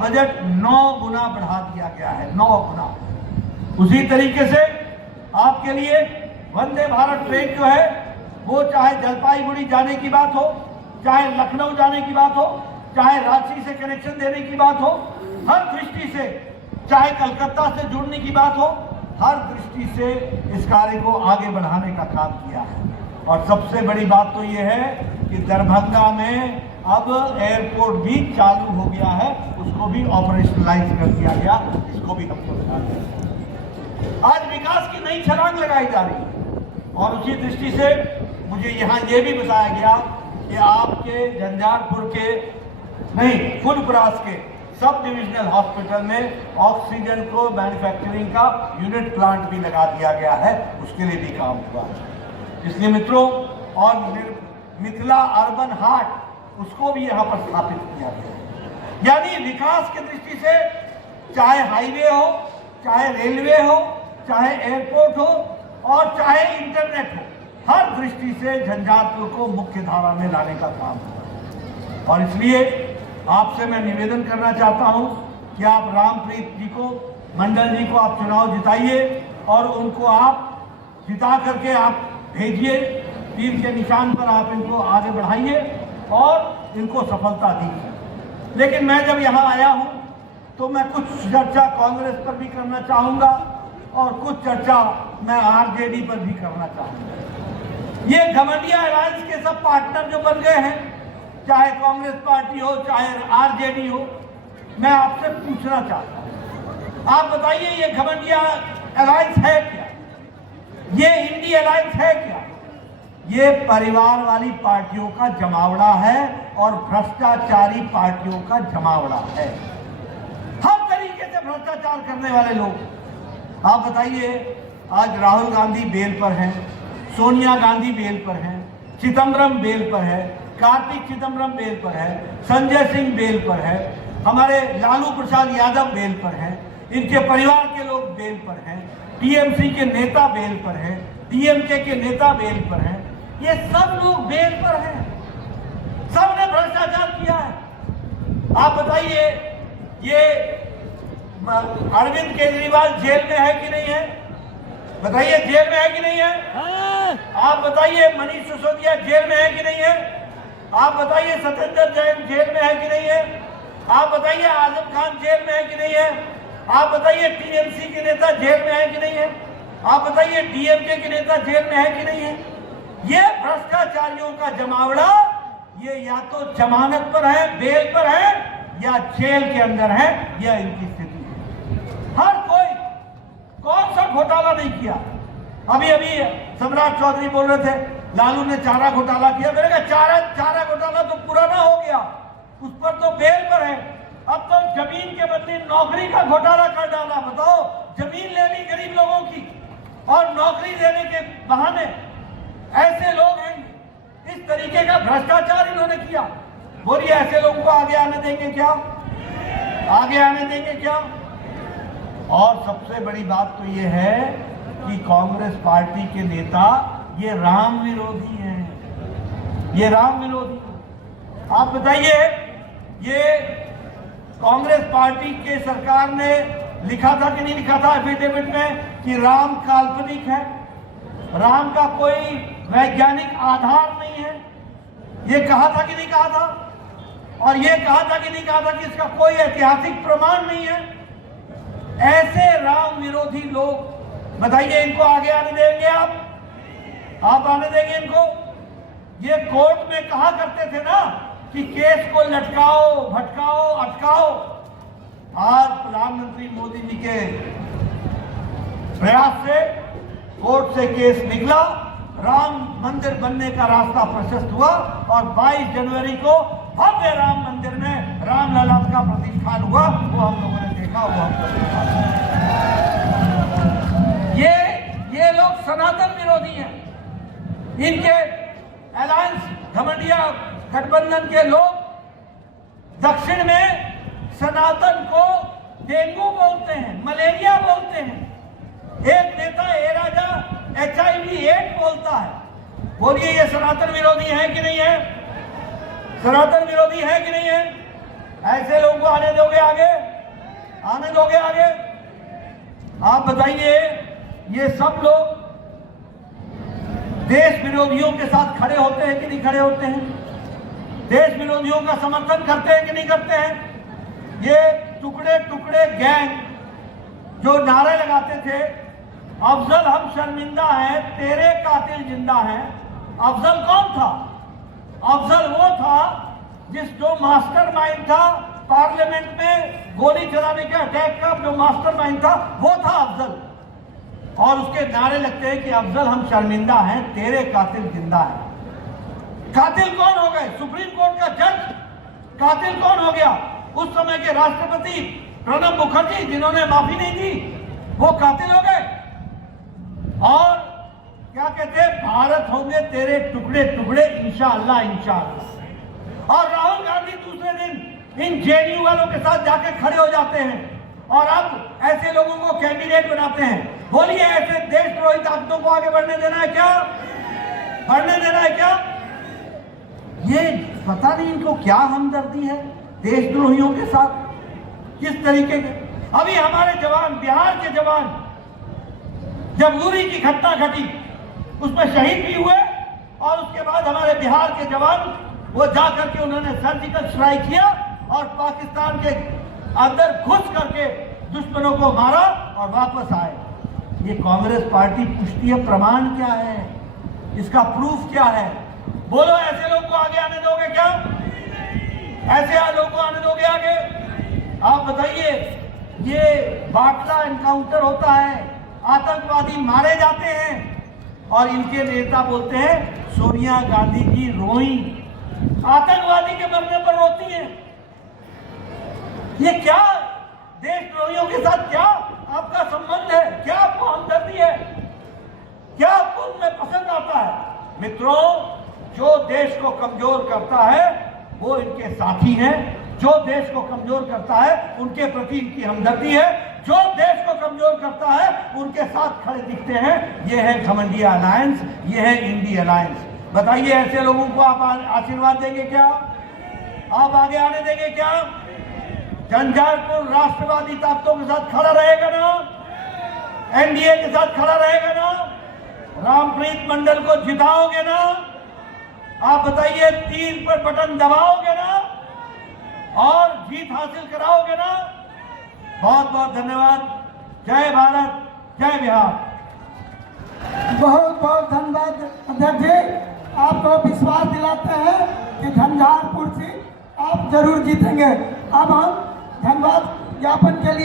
Budget 9 गुना बढ़ा दिया गया है, 9 गुना। उसी तरीके से आपके लिए वंदे भारत ट्रेन जो है वो चाहे जलपाईगुड़ी जाने की बात हो, चाहे लखनऊ जाने की बात हो, चाहे रांची से कनेक्शन देने की बात हो, हर दृष्टि से, चाहे कलकत्ता से जुड़ने की बात हो, हर दृष्टि से इस कार्य को आगे बढ़ाने का काम किया है। और सबसे बड़ी बात तो ये है कि दरभंगा में अब एयरपोर्ट भी चालू हो गया है, उसको भी ऑपरेशनलाइज कर दिया गया, इसको भी हमको बता दिया। आज विकास की नई छलांग लगाई जा रही है और उसी दृष्टि से मुझे यहाँ ये भी बताया गया कि आपके झंझारपुर के नहीं फुलपरास के सब डिविजनल हॉस्पिटल में ऑक्सीजन को मैन्युफैक्चरिंग का यूनिट प्लांट भी लगा दिया गया है, उसके लिए भी काम हुआ है। इसलिए मित्रों, और मिथिला अर्बन हाट उसको भी यहाँ पर स्थापित किया गया। यानी विकास की दृष्टि से चाहे हाईवे हो, चाहे रेलवे हो, चाहे एयरपोर्ट हो और चाहे इंटरनेट हो, हर दृष्टि से झंझारपुर को मुख्य धारा में लाने का काम हुआ। और इसलिए आपसे मैं निवेदन करना चाहता हूं कि आप रामप्रीत जी को, मंडल जी को आप चुनाव जिताइए और उनको आप जिता करके आप भेजिए, तीर के निशान पर आप इनको आगे बढ़ाइए और इनको सफलता दीजिए। लेकिन मैं जब यहाँ आया हूँ तो मैं कुछ चर्चा कांग्रेस पर भी करना चाहूँगा और कुछ चर्चा मैं आरजेडी पर भी करना चाहूँगा। ये घमंडिया अलायंस के सब पार्टनर जो बन गए हैं, चाहे कांग्रेस पार्टी हो चाहे आरजेडी हो, मैं आपसे पूछना चाहता हूँ, आप बताइए ये घमंडिया अलायंस है क्या? ये इंडी अलायंस है क्या? ये परिवार वाली पार्टियों का जमावड़ा है और भ्रष्टाचारी पार्टियों का जमावड़ा है। हर तरीके से भ्रष्टाचार करने वाले लोग। आप बताइए, आज राहुल गांधी बेल पर हैं, सोनिया गांधी बेल पर हैं, चिदम्बरम बेल पर है, कार्तिक चिदम्बरम बेल पर है, संजय सिंह बेल पर है, हमारे लालू प्रसाद यादव बेल पर हैं, इनके परिवार के लोग बेल पर हैं, टीएमसी के नेता बेल पर हैं, डीएमके के नेता बेल पर हैं। ये सब लोग बेल पर हैं, सबने भ्रष्टाचार किया है। आप बताइए, ये अरविंद केजरीवाल जेल में है कि नहीं है? बताइए, जेल में है कि नहीं है? आप बताइए, मनीष सिसोदिया जेल में है कि नहीं है? आप बताइए, सत्येंद्र जैन जेल में है कि नहीं है? आप बताइए, आजम खान जेल में है कि नहीं है? आप बताइए, टीएमसी के नेता जेल में है कि नहीं है? आप बताइए, डीएमके के नेता जेल में है कि नहीं है? ये भ्रष्टाचारियों का जमावड़ा, ये या तो जमानत पर है, बेल पर है, या जेल के अंदर है, यह इनकी स्थिति है। हर कोई कौन सा घोटाला नहीं किया। अभी अभी सम्राट चौधरी बोल रहे थे लालू ने चारा घोटाला किया। मैंने कहा चारा घोटाला तो पुराना हो गया, उस पर तो बेल पर है। अब तो जमीन के बदले नौकरी का घोटाला कर डाला। बताओ, जमीन ले ली गरीब लोगों की और नौकरी देने के बहाने ऐसे लोग हैं। इस तरीके का भ्रष्टाचार इन्होंने किया। बोलिए, ऐसे लोगों को आगे आने देंगे क्या? आगे आने देंगे क्या? और सबसे बड़ी बात तो ये है कि कांग्रेस पार्टी के नेता ये राम विरोधी हैं, ये राम विरोधी। आप बताइए, ये कांग्रेस पार्टी के सरकार ने लिखा था कि नहीं लिखा था एफिडेविट में कि राम काल्पनिक है, राम का कोई वैज्ञानिक आधार नहीं है? ये कहा था कि नहीं कहा था? और ये कहा था कि नहीं कहा था कि इसका कोई ऐतिहासिक प्रमाण नहीं है? ऐसे राम विरोधी लोग, बताइए, इनको आगे आने देंगे आप आने देंगे इनको? ये कोर्ट में कहा करते थे ना कि केस को लटकाओ, भटकाओ, अटकाओ। आज प्रधानमंत्री मोदी जी के प्रयास से कोर्ट से केस निकला, राम मंदिर बनने का रास्ता प्रशस्त हुआ और 22 जनवरी को भव्य राम मंदिर में रामलला का प्रतिष्ठान हुआ। वो हम लोगों ने देखा, वो हम लोगों ने देखा। ये लोग सनातन विरोधी हैं। इनके अलायंस घमंडिया गठबंधन के लोग दक्षिण में सनातन को डेंगू बोलते हैं, मलेरिया बोलते हैं। एक नेता ए राजा HIV/AIDS बोलता है। बोलिए ये सनातन विरोधी है कि नहीं है? सनातन विरोधी है कि नहीं है? ऐसे लोगों को आने दोगे आगे? आने दोगे आगे? आप बताइए, ये सब लोग देश विरोधियों के साथ खड़े होते हैं कि नहीं खड़े होते हैं? देश विरोधियों का समर्थन करते हैं कि नहीं करते हैं? ये टुकड़े टुकड़े गैंग जो नारे लगाते थे, अफजल हम शर्मिंदा हैं, तेरे कातिल जिंदा हैं। अफजल कौन था? अफजल वो था जो मास्टरमाइंड था, पार्लियामेंट में गोली चलाने के अटैक का जो मास्टरमाइंड था, वो था अफजल। और उसके नारे लगते हैं कि अफजल हम शर्मिंदा हैं, तेरे कातिल जिंदा है। कातिल कौन हो गए? सुप्रीम कोर्ट का जज कातिल कौन हो गया? उस समय के राष्ट्रपति प्रणब मुखर्जी, जिन्होंने माफी नहीं दी, वो कातिल हो गए। और क्या कहते हैं, भारत होंगे तेरे टुकड़े टुकड़े इंशाअल्लाह इंशाअल्लाह। और राहुल गांधी दूसरे दिन इन JDU वालों के साथ जाके खड़े हो जाते हैं और अब ऐसे लोगों को कैंडिडेट बनाते हैं। बोलिए, ऐसे देशद्रोही ताकतों को आगे बढ़ने देना है क्या? बढ़ने देना है क्या? ये पता नहीं इनको क्या हमदर्दी है देशद्रोहियों के साथ, किस तरीके के। अभी हमारे जवान, बिहार के जवान, जब उरी की घटना घटी उसमें शहीद भी हुए और उसके बाद हमारे बिहार के जवान वो जाकर के उन्होंने सर्जिकल स्ट्राइक किया और पाकिस्तान के अंदर घुस करके दुश्मनों को मारा और वापस आए। ये कांग्रेस पार्टी पूछती है प्रमाण क्या है, इसका प्रूफ क्या है? बोलो, ऐसे लोग को आगे आने दोगे क्या? ऐसे लोग को आने दोगे आगे? आप बताइए, ये बाटला एनकाउंटर होता है, आतंकवादी मारे जाते हैं और इनके नेता बोलते हैं सोनिया गांधी जी रोई, आतंकवादी के मरने पर रोती हैं। ये क्या देशद्रोहियों के साथ क्या आपका संबंध है? क्या आपको हमदर्दी है? क्या आपको उनमें पसंद आता है? मित्रों, जो देश को कमजोर करता है वो इनके साथी हैं। जो देश को कमजोर करता है उनके प्रति इनकी हमदर्दी है। जो देश को कमजोर करता है उनके साथ खड़े दिखते हैं। ये है घमंडिया अलायंस, ये है इंडी अलायंस। बताइए, ऐसे लोगों को आप आशीर्वाद देंगे क्या? आप आगे आने देंगे क्या? झंझारपुर राष्ट्रवादी ताकतों के साथ खड़ा रहेगा ना? NDA के साथ खड़ा रहेगा ना? रामप्रीत मंडल को जिताओगे ना? आप बताइए, 3 पर बटन दबाओगे ना और जीत हासिल कराओगे ना? बहुत बहुत धन्यवाद। जय भारत, जय बिहार। बहुत बहुत धन्यवाद अध्यक्ष जी, आपको विश्वास दिलाते हैं कि झंझारपुर से आप जरूर जीतेंगे। अब हम धन्यवाद ज्ञापन के लिए